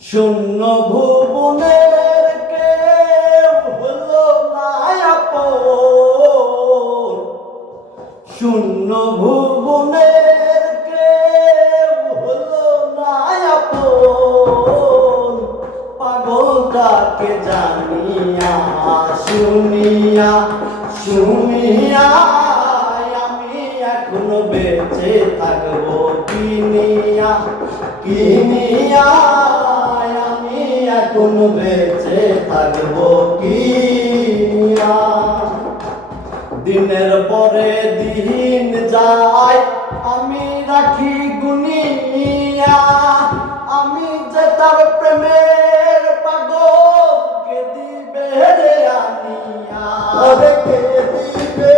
শূন্য ভুবনের কেউ হলো না আপন। শূন্য ভুবনের কেউ হলো না আপন। পাগলটাকে জানিয়া, শুনিয়া শুনিয়া আমি এখনও বেঁচে থাকব। কিনিয়া কিনিয়া এখন বেঁচে থাকব কিনিয়া দিনের পরে দিন যায়, আমি রাখি গুনিয়া আমি যে তার প্রেমের পাগলকে দিবে রে আনিয়া। কে দিবে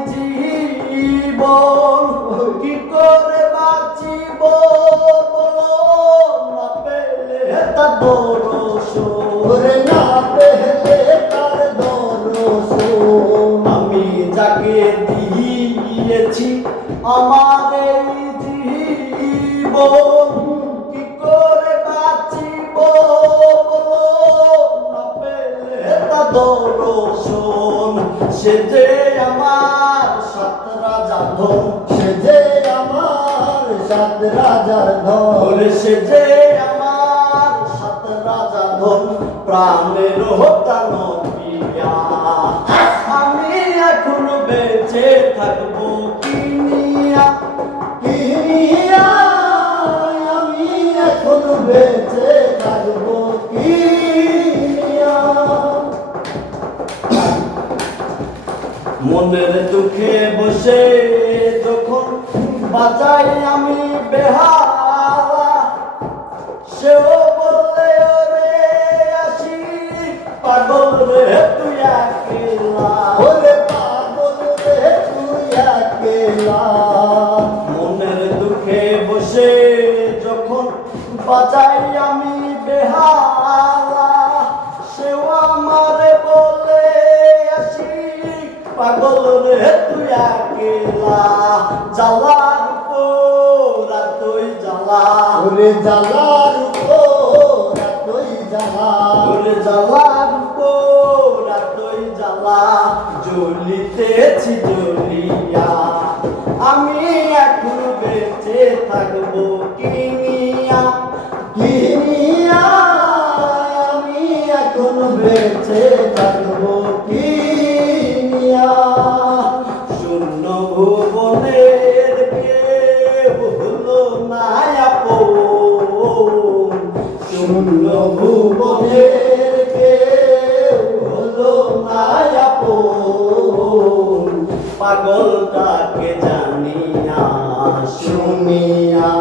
জীবন, কি করে বাঁচিব বলো না পেলে তা দোষণ। ওরে না পেলে তার দরশন আমি যাকে দিয়েছি আমার এই জীবন, কি করে বাঁচিব বলো না পেলে তা দর্শন সে যে আমার ধন। সে যে আমার সাত রাজার ধন। সে যে আমার সাত রাজা ধন প্রাণের হতান আমি এখন বেঁচে থাকব কিনিয়া কিনিয়া আমি এখন বেঁচে থাকব কিনিয়া মনের দুঃখে বসে বাজাই আমি বেহালা। একলা জ্বালার পোরা তুই জ্বালা। ওরে জ্বালার উপর এতই জ্বালা। ওরে জ্বালার পোরা তুই জ্বালা। জ্বলিতেছি জ্বলিয়া। আমি এখন বেঁচে থাকব কিনিয়া কিনিয়া আমি এখন বেঁচে থাকব শূন্য ভুবনের কেউ হলো না আপন পাগলটাকে জানিয়া শুনিয়া